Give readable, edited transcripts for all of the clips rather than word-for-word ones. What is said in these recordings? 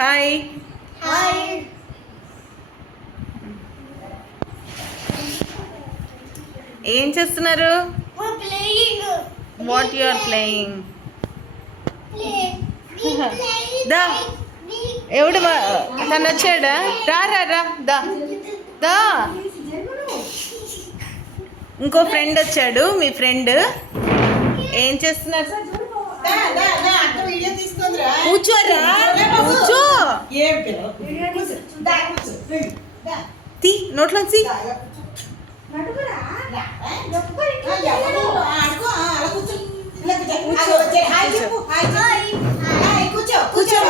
Hi. Hi. ఏం చేస్తున్నారు? What you are playing. Playing? దా ఎవడు తను వచ్చాడా? రా రా రా దా దా. ఇంకో ఫ్రెండ్ వచ్చాడు. మీ ఫ్రెండ్ ఏం చేస్తున్నారు? కూర్చోరా, కూర్చో. తీ నోట్లోంచి. కూర్చోమ్మా, కూర్చో కూర్చో.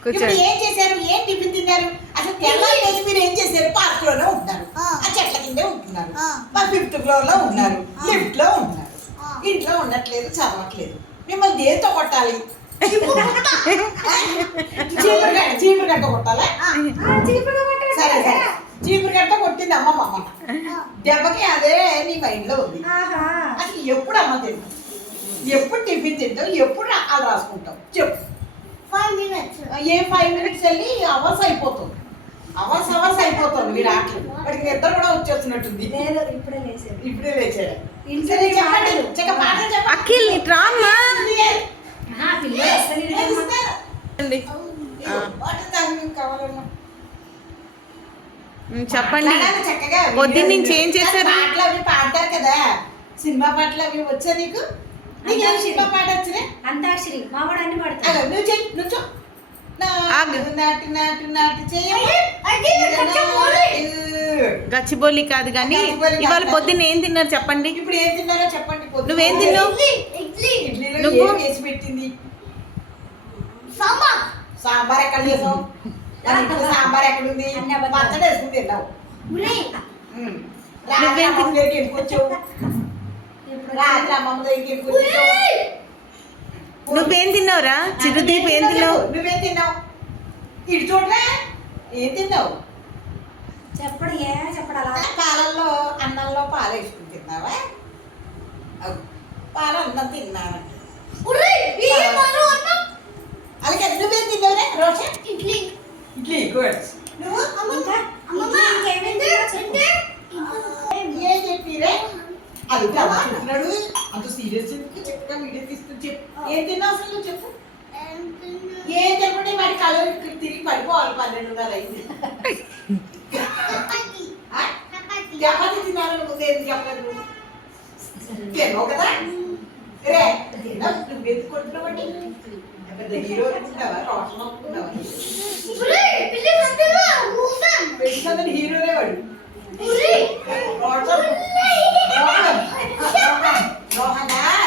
ఇప్పుడు ఏం చేశారు? ఏం టిఫిన్ తిన్నారు? అసలు తెల్లారి మీరు ఏం చేశారు? పార్క్ లోనే ఉంటున్నారు, ఆ చెట్ల కిందే ఉంటున్నారు, మా 5th ఫ్లోర్ లో ఉన్నారు, లిఫ్ట్ లో ఉంటున్నారు, ఇంట్లో ఉండట్లేదు, చదవట్లేదు. మిమ్మల్ని దేంతో కొట్టాలి? చీపురు గంట కొట్టాలా? సరే సరే, చీపురు గంట కొట్టింది అమ్మ అమ్మ దెబ్బకి అదే నీ మైండ్ లో ఉంది. అసలు ఎప్పుడు అమ్మ తింటావు? ఎప్పుడు టిఫిన్ తింటావు? ఎప్పుడు రకాలు రాసుకుంటావు? చెప్పు. 5 minutes. ఏ 5 minutes వెళ్ళి అవర్స్ అయిపోతుంది. అవర్స్ అయిపోతుంది. వీడు ఆటలు వాడికి నిద్ర కూడా వచ్చేస్తున్నట్టుంది. ఇప్పుడే లేచాడు. అఖిల్ రామ్మా. చెప్పండి. పొద్దున్న నుంచి ఏం చేశారు? పాటలు అవి పాడతారు కదా, సినిమా పాటలు అవి వచ్చా నీకు? సినిమా పాట వచ్చినా? అంతాక్షరి మా కూడా అన్ని పాడతారు. నువ్వు చెయ్యి, నువ్వు నాటి నాటి నాటి గచ్చిబౌలి కాదు కానీ ఇవాళ పొద్దున్న ఏం తిన్నారు చెప్పండి. ఇప్పుడు ఏం తిన్నారో చెప్పండి. నువ్వేం తిన్నావు? నువ్వు వేసి పెట్టింది సాంబార్. ఎక్కడ చేసావు? సాంబార్ ఎక్కడుంది? పచ్చడి వేసుకుని తిన్నావు. దగ్గరికి వెళ్ళిపోచ్చావు. రాత్రి అమ్మమ్మ దగ్గరికి వెళ్ళిపోచ్చావు. నువ్వేం తిన్నావురా? చిరుదీప్ ఏం తిన్నావు? నువ్వేం తిన్నావు? ఇటు చూడరా, ఏం తిన్నావు? చెప్పడాలా? పాలల్లో అన్నంలో పాలు వేసుకుని తిన్నావా? పాలు అన్నం తిన్నాను. అలాగే నువ్వేం తిన్నావురా? రోష ఇడ్లీ. గుడ్. నువ్వు ఏం చెప్పిరే? అది చెప్తున్నాడు. అంత సీరియస్ చక్కగా వీడియో తీస్తూ చెప్పు. ఏం తిన్నావు అసలు? నువ్వు చెప్పు. ఏం చెప్పండి? మరి కలర్ తిరిగి పడిపోవాలి. 12:30 అయింది. చపాతి తిన్నాను. ముందు ఏం చెప్పలేదు నువ్వు? తిన్నావు కదా రే. నువ్వు ఎందుకు కొట్టుకున్నావండి? హీరో అనుకుంటావా? రోషన్ అనుకుంటావా? పెట్టుకుందని హీరోనే వాడు.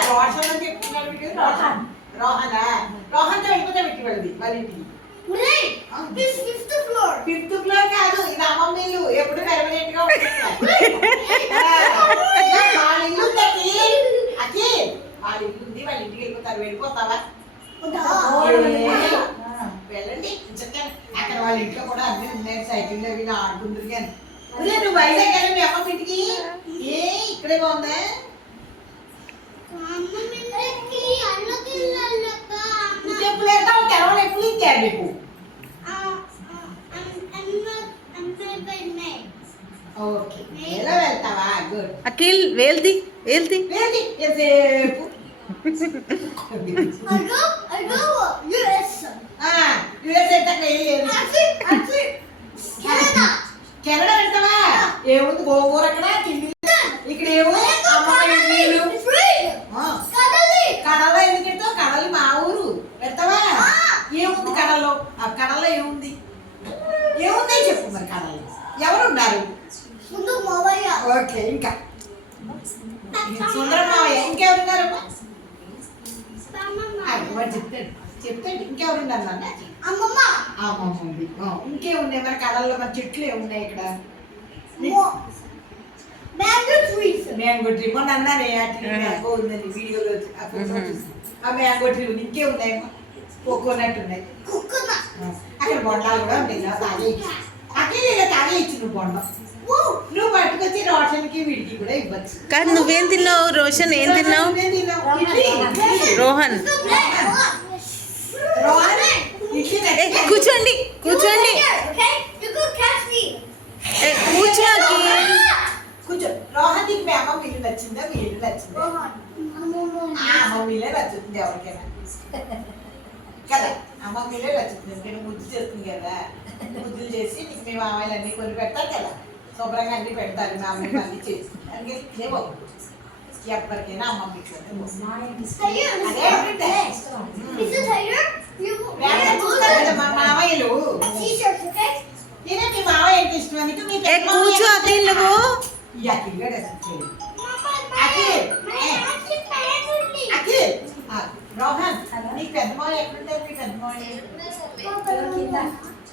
రోషన్ అని చెప్తున్నాడు. రోహన్తో వెళ్ళిపోతే పెట్టి వెళ్ళది వాళ్ళ ఇంటికి. 5th floor. 5th ఫ్లోర్ కాదు, ఇది అమ్మమ్మ ఇల్లు. ఎప్పుడు పెర్మనెంట్ గా ఉంటున్నారు. వాళ్ళ ఇల్లు ఉంది అఖిల్. వాళ్ళ ఇల్లు ఉంది, వాళ్ళ ఇంటికి వెళ్ళిపోతారు. వెళ్ళిపోతావా? వెళ్ళండి. అక్కడ వాళ్ళ ఇంట్లో కూడా అన్ని ఉన్నాయి. సైకిల్ అవి ఆడుకుంటారు. కానీ నువ్వు వైజాగ్ వెళ్ళి మీ అమ్మ ఇంటికి. ఏ ఇక్కడే బాగుందా? చెప్పులేదా? తెరవలు ఎప్పుడు ఇచ్చారు నీకు? ఓకే, ఎలా వెళ్తావా? గుడ్. అఖిల్ వేల్ది వేల్ది ఎంతసేపు కెనడా వెళ్తావా? ఏముంది గోంగూర అక్కడ తిండి. ఇక్కడ ఏమో కడలో ఎందుకు వెళ్తావు? కడలి మా ఊరు. వెళ్తావా? ఏముంది కడలో? ఆ కడలో ఏముంది? చెప్పు మరి. కడలో ఎవరు ఉన్నారు? ఓకే, ఇంకా సుందరం మావయ్య. ఇంకెవరున్నారు? చెప్తాడు. ఇంకెవరున్నారు? అమ్మమ్మ ఉంది. ఇంకేమున్నాయి మరి కడల్లో? మరి చెట్లు ఏమున్నాయి ఇక్కడ? Mango tree. మొన్న అన్నానే మ్యాంగో ఉందని వీడియోలో. ఆ మ్యాంగో ట్రీ ఉంది. ఇంకేమున్నాయి? కోకోనట్ ఉన్నాయి. అక్కడ బొండాలు కూడా ఉంటాయి. తాగే ఇచ్చి నువ్వు బొండం నువ్వు పట్టుకో. దానికి వచ్చి రోషన్కి వీడికి కూడా ఇవ్వచ్చు. కాదు నువ్వేం తిన్నావు రోషన్, ఏం తిన్నావు? నువ్వేం తిన్నావు? ఇడ్లీ. రోహన్ రోహన్ ఇడ్లీ ఏ కూర్చోండి కూర్చోండి, Okay? You go catch me. ఏ కూర్చోకి. కూర్చో. రోహన్ నీకు మీ అమ్మ ఇల్లు నచ్చిందా, మీ ఇల్లు నచ్చిందా? అమ్మ ఇల్లే నచ్చుతుంది ఎవరికైనా కదా. అమ్మ ఇల్లే నచ్చుతుంది, నేను ముద్దు చేస్తుంది కదా. ముద్దులు చేసి నీకు మీ మామయ్యలు అన్ని కొని పెడతారు కదా, శుభ్రంగా అన్ని పెడతారు. మా అమ్మాయి అన్ని చేస్తుంది అందుకే ఇదే బాగుంది. ఎవరికైనా అమ్మ ఇట్లనే Is it tighter? You చూస్తారు కదా మా మామయ్యలు. T-shirts, okay? నేనే మీ మామయ్య అంటే ఇష్టం నీకు. మీ ఏ కూర్చో అఖిల్ నువ్వు. ఈ అఖిల్ గడ అఖిల్ అఖిల్ రోహన్ నీ పెద్ద మామయ్య ఎక్కడుంటారు? మీ పెద్ద మామయ్య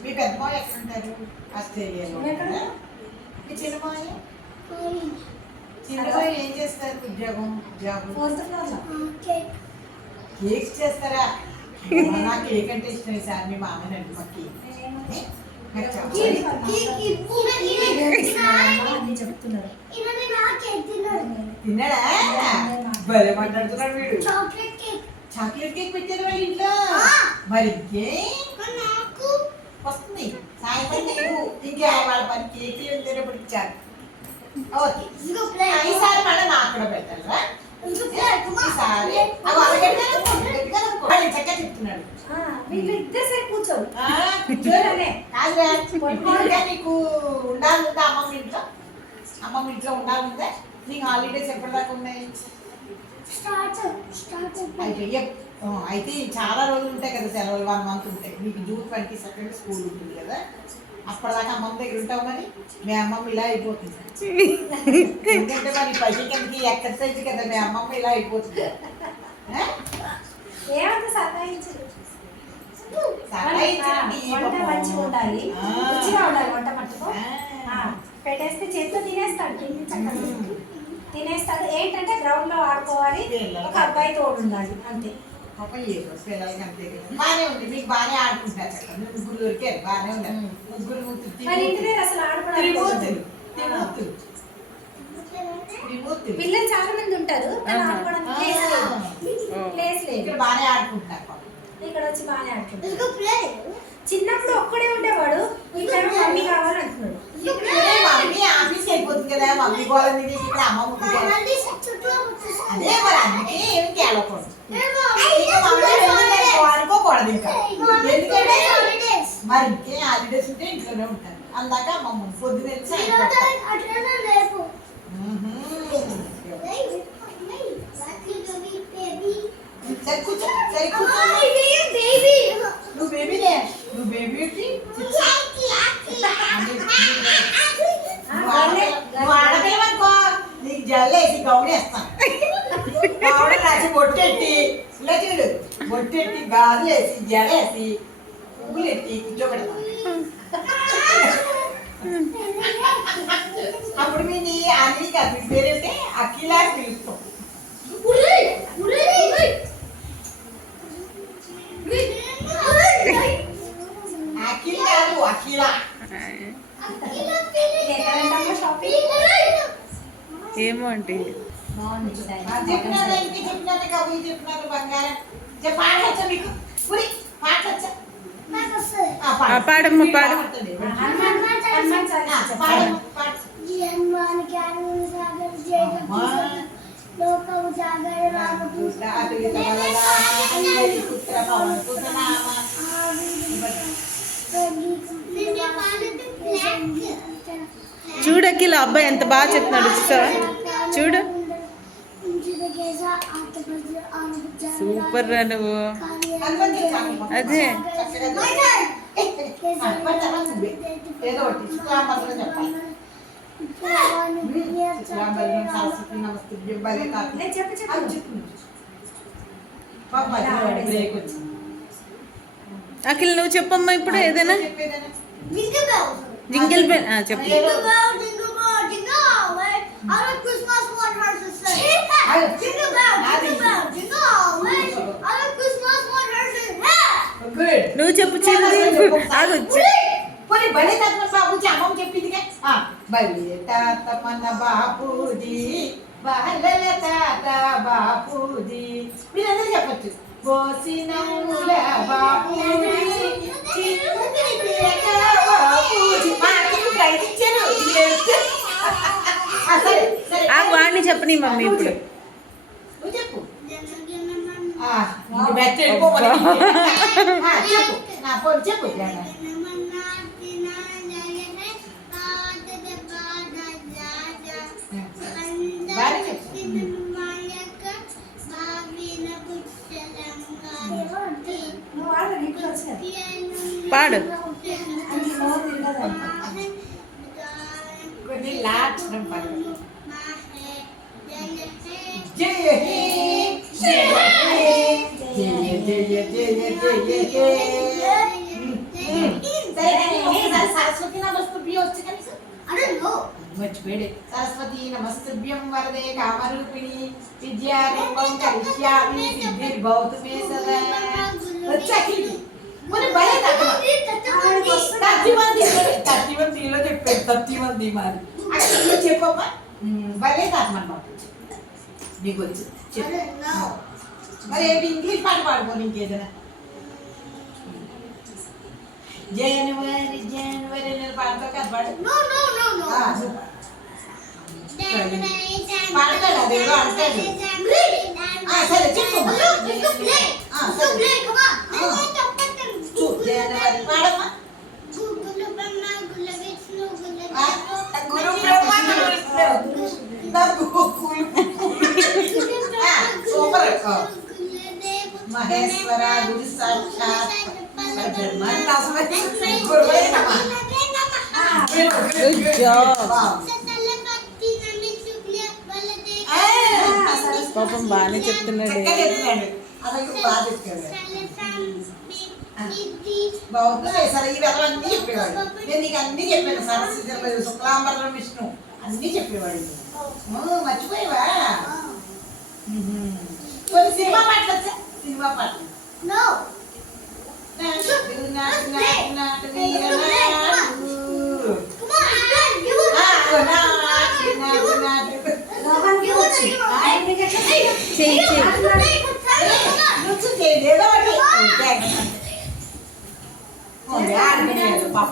మీ పెద్ద మామయ్య ఎక్కడుంటారు? ఆస్ట్రేలియాలో ఉంటారా? మీ చిన్న మామయ్య చిన్న మామయ్య ఏం చేస్తారు? ఉద్యోగం కేక్స్ చేస్తారా? నాకు కేక్ అంటే ఇష్టం సార్. మీ మామయ్య అంటే మా కేక్ నాకు తిన్నాడా? భలే మాట్లాడుతున్నాడు వీడు. చాక్లెట్ కేక్ పెట్టారు వాళ్ళ ఇంట్లో. మరి ఇంకే వస్తుంది సాయంత్రం నీకు ఇంకే వాళ్ళ పని కేక్ తినేటప్పుడు ఇచ్చారు. ఓకే ఈసారి మళ్ళీ నాకు కూడా పెట్టారా? ఈసారి చక్కగా చెప్తున్నాడు. నీకు ఉండాలంటే అమ్మమ్మ ఇంట్లో ఉండాలంటే నీకు హాలిడేస్ ఎప్పటిదాకా ఉన్నాయి? అయితే చాలా రోజులు ఉంటాయి కదా సెలవులు, 1 month ఉంటాయి. మీకు June 22 స్కూల్ ఉంటుంది కదా, అప్పటిదాకా అమ్మమ్మ దగ్గర ఉంటావు. మరి మీ అమ్మమ్మ ఇలా అయిపోతుంది. ఎందుకంటే మరి పైకి ఎక్సర్సైజ్ కదా, మీ అమ్మమ్మ ఇలా అయిపోతుంది. పెట్టేస్తే చేతితో తినేస్తాడు. తినేస్తాడు. ఏంటంటే గ్రౌండ్ లో ఆడుకోవాలి, ఒక అబ్బాయి తోడు ఉండాలి అంతే. పిల్లలకి అంతే బాగానే ఉంది. మీకు బాగానే ఆడుకుంటారు కదా, ముగ్గురు దొరికారు బాగానే ఉన్నారు. ముగ్గురు మరి ఇంటి దగ్గర అసలు ఆడుకోవడానికి పిల్లలు చాలా మంది ఉంటారు, ప్లేస్ లేదు. బాగానే ఆడుకుంటారు. ఇక్కడ వచ్చి బాగానే ఆడుకుంటారు. చిన్నప్పుడు ఒక్కడే ఉండేవాడు, ఇక్కడ మమ్మీ కావాలంటున్నాడు. మమ్మీ ఆఫీస్కి వెళ్ళిపోతుంది కదా, మమ్మీ గోళం ఇక్కడ అమ్మ అదే మరి అందుకే ఏమి కేళకూడదు అనుకోకూడదు. ఇంకా ఎందుకంటే మరి ఇంకే హాలిడేస్ ఉంటే ఇంట్లోనే ఉంటారు. అందాక అమ్మ పొద్దున సరే కూర్చో, సరే కూర్చో. నువ్వు బేబీనే, నువ్వు బేబీ నువ్వు ఆడపిల్లవనుకో నీకు జల్లేసి గౌడేస్తాను. గౌడ రాసి బొట్టెట్టి ఇలా చూడు, బొట్టెట్టి గాజులేసి జడేసి పువ్వులెట్టి కూర్చోబెడతాను. అప్పుడు మీ నీ అన్ని కాదు, మీ పేరేంటే అఖిల అని పిలుస్తాం. అఖిల్ కాదు అఖిల. ఏమో అంటే చెప్పినారు ఇంటికి చెప్పినారు కబుర్లు చెప్పినారు. బంగారం పాడవచ్చా మీకు? పురి పాడవచ్చా? పాడమ్మ పాడు. చూడు అఖిల అబ్బాయి ఎంత బాగా చెప్తున్నాడు చూసావా? చూడు సూపర్ రా నువ్వు. అదే ఏదో ఒకటి శుక్లాంబరం చెప్పాలి. శుక్లాంబరం సరస్వతి నమస్తే భలే కాదు. బ్రేక్ వచ్చింది. అఖిల్ నువ్వు చెప్పమ్మా ఇప్పుడు ఏదైనా. Jingle bells. జింగిల్ బెల్ చెప్పు. Jingle bell, jingle bell, jingle all the way. Out of Christmas, one horse is saying. Jingle bell, jingle all the way. Out of Christmas, one horse is good. నువ్వు చెప్పు చిన్నది. ఆగు పోనీ భలే తత్వం బాబు అమ్మమ్మ చెప్పిందిగా. బలి తాత మన బాపూజీ బాలల తాత బాపూజీ మీరందరూ చెప్పచ్చు బోసినముల బాపూజీ బాపూజీ మాకు ఇచ్చారు. సరే సరే ఆ వాడిని చెప్పని మమ్మీ ఇప్పుడు నువ్వు చెప్పు. ఇంక బెట్ట వెళ్ళిపోమని. చెప్పు నా పోనీ చెప్పు. బాగా చెప్పు. నువ్వు ఆడ నీకు వచ్చినది పాడు. కొన్ని లాక్షణం పాడు. జయ హే జయ హే జయ జయ జయ జయ జయ. సరే సరస్వతి నమస్తుభ్యం వచ్చి కనుక మర్చిపోయాడు. సరస్వతి నమస్తుభ్యం వరదే కామరూపిణి విద్యారూపం కరిష్యామి సిద్ధిర్భవతు మే సదా. వచ్చాకి మరి భలే తత్తివంతిలో చెప్పాడు. తత్తివంతి మాది అక్కడ చెప్పమ్మా. భలే తాత్మన్నమాట నీకు వచ్చి చెప్పు. మరి ఏంటి ఇంగ్లీష్ పాట పాడుకోని ఇంకేదైనా. జనవరి జనవరి నేను పాడతా కదా పాడు. పాడతాడు అదేదో అంటాడు. సరే చెప్పు. జనవరి పాడమ్మా. గురు బ్రహ్మ గురు విష్ణు సూపర్. మహేశ్వర గురు సాక్షాత్ పరబ్రహ్మ గురువే నమః. Good job. పాపం బాగానే చెప్తున్నాడు. బాగుంది. సరే ఇవి అన్నీ చెప్పేవాడు. నేను నీకు అన్ని చెప్పాను. సరస్వతి శుక్లాంబరం విష్ణు అన్ని చెప్పేవాడు. మర్చిపోయావా? కొన్ని సినిమా పాటలు వచ్చా? సినిమా పాటలు చెయ్యి పాప